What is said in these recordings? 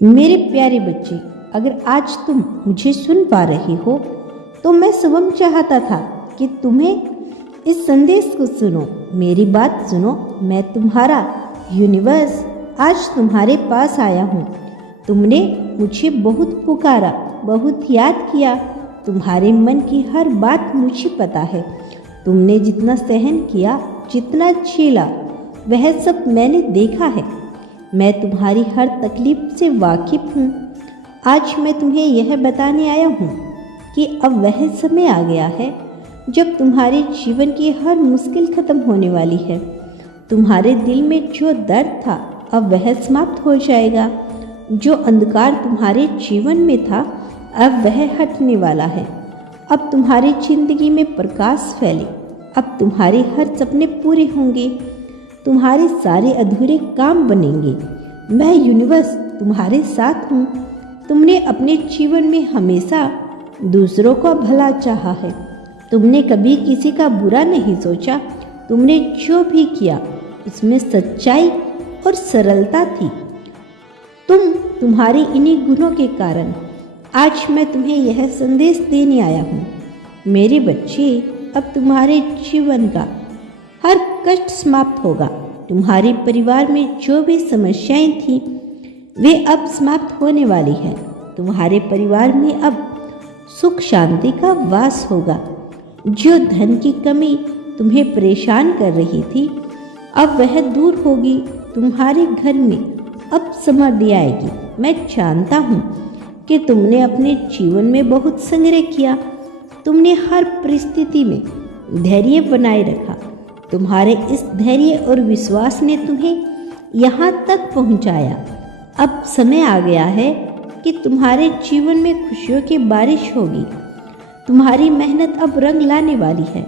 मेरे प्यारे बच्चे, अगर आज तुम मुझे सुन पा रहे हो तो मैं स्वयं चाहता था कि तुम्हें इस संदेश को सुनो। मेरी बात सुनो, मैं तुम्हारा यूनिवर्स आज तुम्हारे पास आया हूँ। तुमने मुझे बहुत पुकारा, बहुत याद किया। तुम्हारे मन की हर बात मुझे पता है। तुमने जितना सहन किया, जितना झेला, वह सब मैंने देखा है। मैं तुम्हारी हर तकलीफ से वाकिफ हूँ। आज मैं तुम्हें यह बताने आया हूँ कि अब वह समय आ गया है जब तुम्हारे जीवन की हर मुश्किल खत्म होने वाली है। तुम्हारे दिल में जो दर्द था अब वह समाप्त हो जाएगा। जो अंधकार तुम्हारे जीवन में था अब वह हटने वाला है। अब तुम्हारी जिंदगी में प्रकाश फैले। अब तुम्हारे हर सपने पूरे होंगे। तुम्हारे सारे अधूरे काम बनेंगे। मैं यूनिवर्स तुम्हारे साथ हूँ। तुमने अपने जीवन में हमेशा दूसरों का भला चाहा है। तुमने कभी किसी का बुरा नहीं सोचा। तुमने जो भी किया उसमें सच्चाई और सरलता थी। तुम्हारे इन्हीं गुणों के कारण आज मैं तुम्हें यह संदेश देने आया हूँ। मेरे बच्चे, अब तुम्हारे जीवन का हर कष्ट समाप्त होगा। तुम्हारे परिवार में जो भी समस्याएं थी वे अब समाप्त होने वाली है। तुम्हारे परिवार में अब सुख शांति का वास होगा। जो धन की कमी तुम्हें परेशान कर रही थी अब वह दूर होगी। तुम्हारे घर में अब समृद्धि आएगी। मैं जानता हूँ कि तुमने अपने जीवन में बहुत संग्रह किया। तुमने हर परिस्थिति में धैर्य बनाए रखा। तुम्हारे इस धैर्य और विश्वास ने तुम्हें यहाँ तक पहुँचाया। अब समय आ गया है कि तुम्हारे जीवन में खुशियों की बारिश होगी। तुम्हारी मेहनत अब रंग लाने वाली है।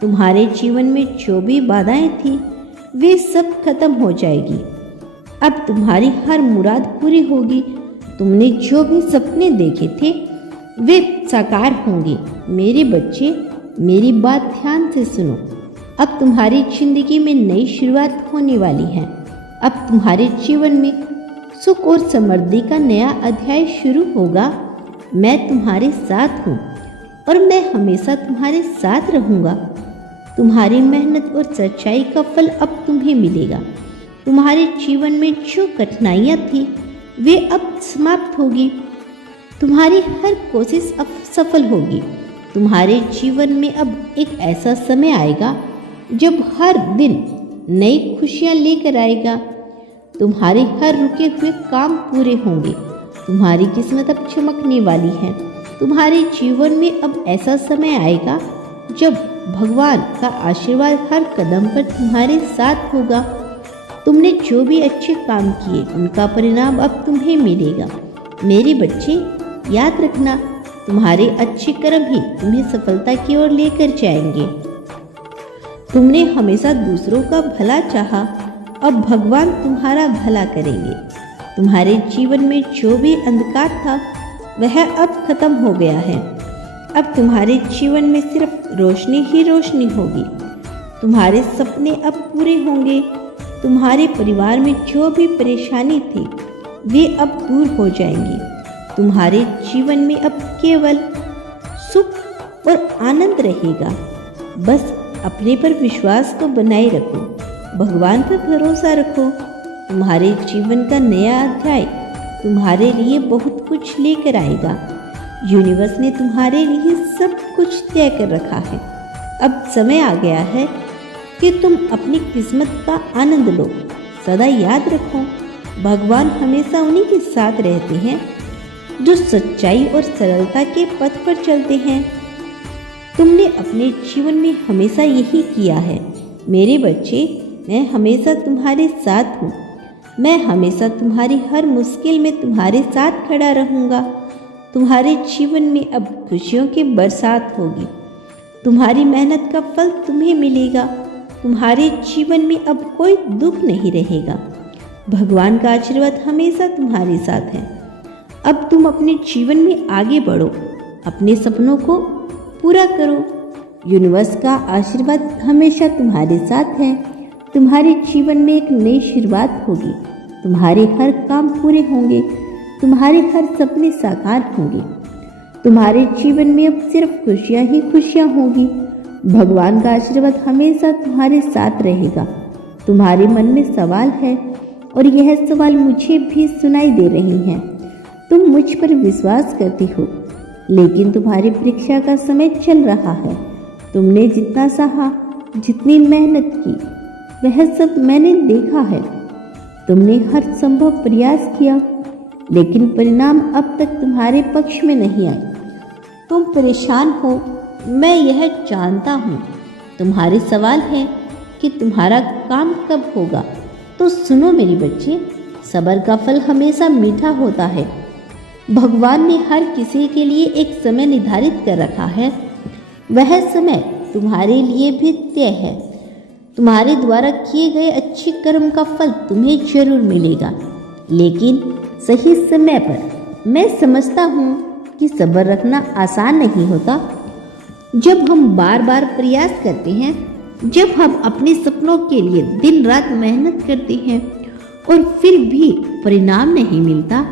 तुम्हारे जीवन में जो भी बाधाएं थी वे सब खत्म हो जाएगी। अब तुम्हारी हर मुराद पूरी होगी। तुमने जो भी सपने देखे थे वे साकार होंगे। मेरे बच्चे, मेरी बात ध्यान से सुनो। अब तुम्हारी जिंदगी में नई शुरुआत होने वाली है। अब तुम्हारे जीवन में सुख और समृद्धि का नया अध्याय शुरू होगा। मैं तुम्हारे साथ हूँ और मैं हमेशा तुम्हारे साथ रहूँगा। तुम्हारी मेहनत और सच्चाई का फल अब तुम्हें मिलेगा। तुम्हारे जीवन में जो कठिनाइयाँ थी वे अब समाप्त होगी। तुम्हारी हर कोशिश अब सफल होगी। तुम्हारे जीवन में अब एक ऐसा समय आएगा जब हर दिन नई खुशियाँ लेकर आएगा। तुम्हारे हर रुके हुए काम पूरे होंगे। तुम्हारी किस्मत अब चमकने वाली है। तुम्हारे जीवन में अब ऐसा समय आएगा जब भगवान का आशीर्वाद हर कदम पर तुम्हारे साथ होगा। तुमने जो भी अच्छे काम किए उनका परिणाम अब तुम्हें मिलेगा। मेरे बच्चे, याद रखना, तुम्हारे अच्छे कर्म ही तुम्हें सफलता की ओर लेकर जाएंगे। तुमने हमेशा दूसरों का भला चाहा, अब भगवान तुम्हारा भला करेंगे। तुम्हारे जीवन में जो भी अंधकार था वह अब खत्म हो गया है। अब तुम्हारे जीवन में सिर्फ रोशनी ही रोशनी होगी। तुम्हारे सपने अब पूरे होंगे। तुम्हारे परिवार में जो भी परेशानी थी वे अब दूर हो जाएंगी। तुम्हारे जीवन में अब केवल सुख और आनंद रहेगा। बस अपने पर विश्वास को बनाए रखो, भगवान पर भरोसा रखो। तुम्हारे जीवन का नया अध्याय तुम्हारे लिए बहुत कुछ लेकर आएगा। यूनिवर्स ने तुम्हारे लिए सब कुछ तय कर रखा है। अब समय आ गया है कि तुम अपनी किस्मत का आनंद लो। सदा याद रखो, भगवान हमेशा उन्हीं के साथ रहते हैं जो सच्चाई और सरलता के पथ पर चलते हैं। तुमने अपने जीवन में हमेशा यही किया है। मेरे बच्चे, मैं हमेशा तुम्हारे साथ हूँ। मैं हमेशा तुम्हारी हर मुश्किल में तुम्हारे साथ खड़ा रहूँगा। तुम्हारे जीवन में अब खुशियों की बरसात होगी। तुम्हारी मेहनत का फल तुम्हें मिलेगा। तुम्हारे जीवन में अब कोई दुख नहीं रहेगा। भगवान का आशीर्वाद हमेशा तुम्हारे साथ है। अब तुम अपने जीवन में आगे बढ़ो, अपने सपनों को पूरा करो। यूनिवर्स का आशीर्वाद हमेशा तुम्हारे साथ है। तुम्हारे जीवन में एक नई शुरुआत होगी। तुम्हारे हर काम पूरे होंगे। तुम्हारे हर सपने साकार होंगे। तुम्हारे जीवन में अब सिर्फ खुशियां ही खुशियां होगी। भगवान का आशीर्वाद हमेशा तुम्हारे साथ रहेगा। तुम्हारे मन में सवाल है और यह सवाल मुझे भी सुनाई दे रही हैं। तुम मुझ पर विश्वास करती हो, लेकिन तुम्हारी परीक्षा का समय चल रहा है। तुमने जितना सहा, जितनी मेहनत की, वह सब मैंने देखा है। तुमने हर संभव प्रयास किया, लेकिन परिणाम अब तक तुम्हारे पक्ष में नहीं आए। तुम परेशान हो, मैं यह जानता हूँ। तुम्हारे सवाल है कि तुम्हारा काम कब होगा। तो सुनो मेरी बच्ची, सब्र का फल हमेशा मीठा होता है। भगवान ने हर किसी के लिए एक समय निर्धारित कर रखा है। वह समय तुम्हारे लिए भी तय है। तुम्हारे द्वारा किए गए अच्छे कर्म का फल तुम्हें जरूर मिलेगा, लेकिन सही समय पर। मैं समझता हूँ कि सब्र रखना आसान नहीं होता। जब हम बार बार प्रयास करते हैं, जब हम अपने सपनों के लिए दिन रात मेहनत करते हैं और फिर भी परिणाम नहीं मिलता,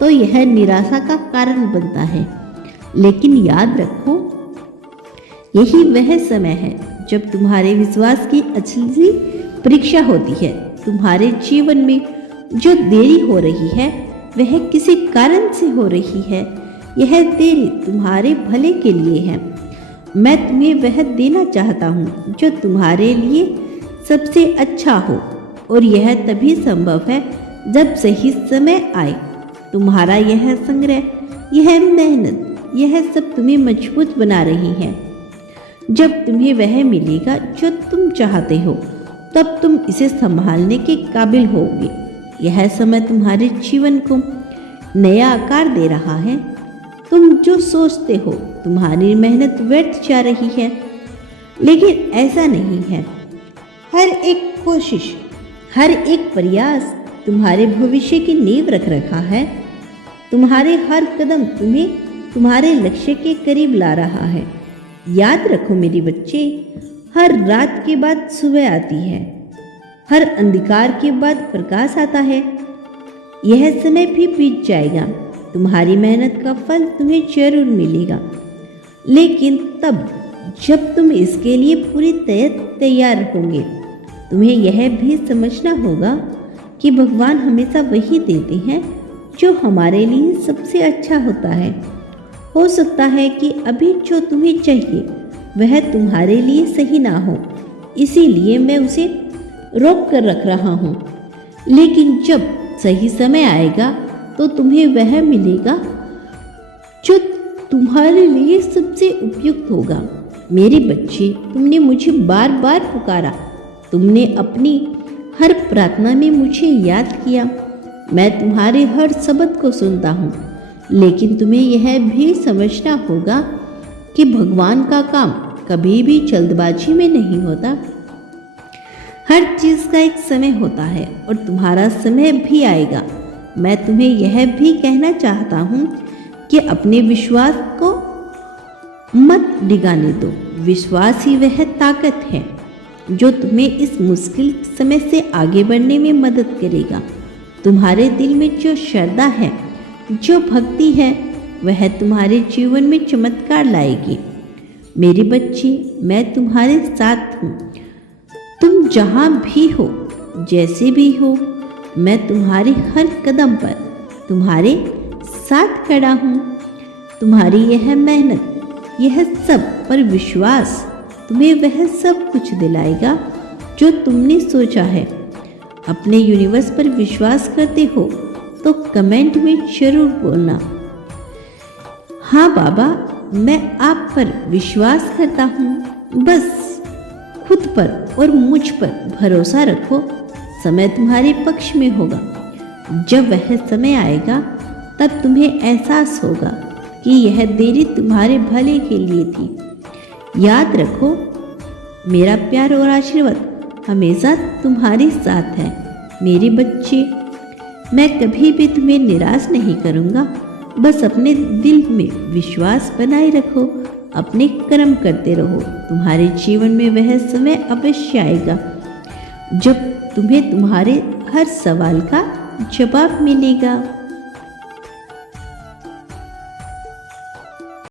तो यह निराशा का कारण बनता है। लेकिन याद रखो, यही वह समय है जब तुम्हारे विश्वास की असली परीक्षा होती है। तुम्हारे जीवन में जो देरी हो रही है, वह किसी कारण से हो रही है। यह देरी तुम्हारे भले के लिए है। मैं तुम्हें वह देना चाहता हूँ जो तुम्हारे लिए सबसे अच्छा हो, और यह तभी संभव है जब सही समय आए। तुम्हारा यह संग्रह, यह मेहनत, यह सब तुम्हें मजबूत बना रही है। जब तुम्हें वह मिलेगा जो तुम चाहते हो, तब तुम इसे संभालने के काबिल होगे। यह समय तुम्हारे जीवन को नया आकार दे रहा है। तुम जो सोचते हो तुम्हारी मेहनत व्यर्थ जा रही है, लेकिन ऐसा नहीं है। हर एक कोशिश, हर एक प्रयास तुम्हारे भविष्य की नींव रख रखा है। तुम्हारे हर कदम तुम्हें तुम्हारे लक्ष्य के करीब ला रहा है। याद रखो मेरी बच्चे, हर रात के बाद सुबह आती है, हर अंधकार के बाद प्रकाश आता है। यह समय भी बीत जाएगा, तुम्हारी मेहनत का फल तुम्हें जरूर मिलेगा, लेकिन तब जब तुम इसके लिए पूरी तैयार होंगे। तुम्हें यह भी समझना होगा कि भगवान हमेशा वही देते हैं जो हमारे लिए सबसे अच्छा होता है। हो सकता है कि अभी जो तुम्हें चाहिए वह तुम्हारे लिए सही ना हो, इसीलिए मैं उसे रोक कर रख रहा हूँ, लेकिन जब सही समय आएगा तो तुम्हें वह मिलेगा जो तुम्हारे लिए सबसे उपयुक्त होगा। मेरी बच्ची, तुमने मुझे बार बार पुकारा, तुमने अपनी हर प्रार्थना में मुझे याद किया। मैं तुम्हारे हर शब्द को सुनता हूँ, लेकिन तुम्हें यह भी समझना होगा कि भगवान का काम कभी भी जल्दबाजी में नहीं होता। हर चीज़ का एक समय होता है और तुम्हारा समय भी आएगा। मैं तुम्हें यह भी कहना चाहता हूँ कि अपने विश्वास को मत डिगाने दो। विश्वास ही वह ताकत है जो तुम्हें इस मुश्किल समय से आगे बढ़ने में मदद करेगा। तुम्हारे दिल में जो श्रद्धा है, जो भक्ति है, वह तुम्हारे जीवन में चमत्कार लाएगी। मेरी बच्ची, मैं तुम्हारे साथ हूँ। तुम जहाँ भी हो, जैसे भी हो, मैं तुम्हारे हर कदम पर तुम्हारे साथ खड़ा हूँ। तुम्हारी यह मेहनत, यह सब पर विश्वास तुम्हें वह सब कुछ दिलाएगा जो तुमने सोचा है। अपने यूनिवर्स पर विश्वास करते हो तो कमेंट में जरूर बोलना, हाँ बाबा, मैं आप पर विश्वास करता हूँ। बस खुद पर और मुझ पर भरोसा रखो। समय तुम्हारे पक्ष में होगा। जब वह समय आएगा, तब तुम्हें एहसास होगा कि यह देरी तुम्हारे भले के लिए थी। याद रखो, मेरा प्यार और आशीर्वाद हमेशा तुम्हारे साथ है। मेरे बच्चे, मैं कभी भी तुम्हें निराश नहीं करूँगा। बस अपने दिल में विश्वास बनाए रखो, अपने कर्म करते रहो। तुम्हारे जीवन में वह समय अवश्य आएगा जब तुम्हें तुम्हारे हर सवाल का जवाब मिलेगा।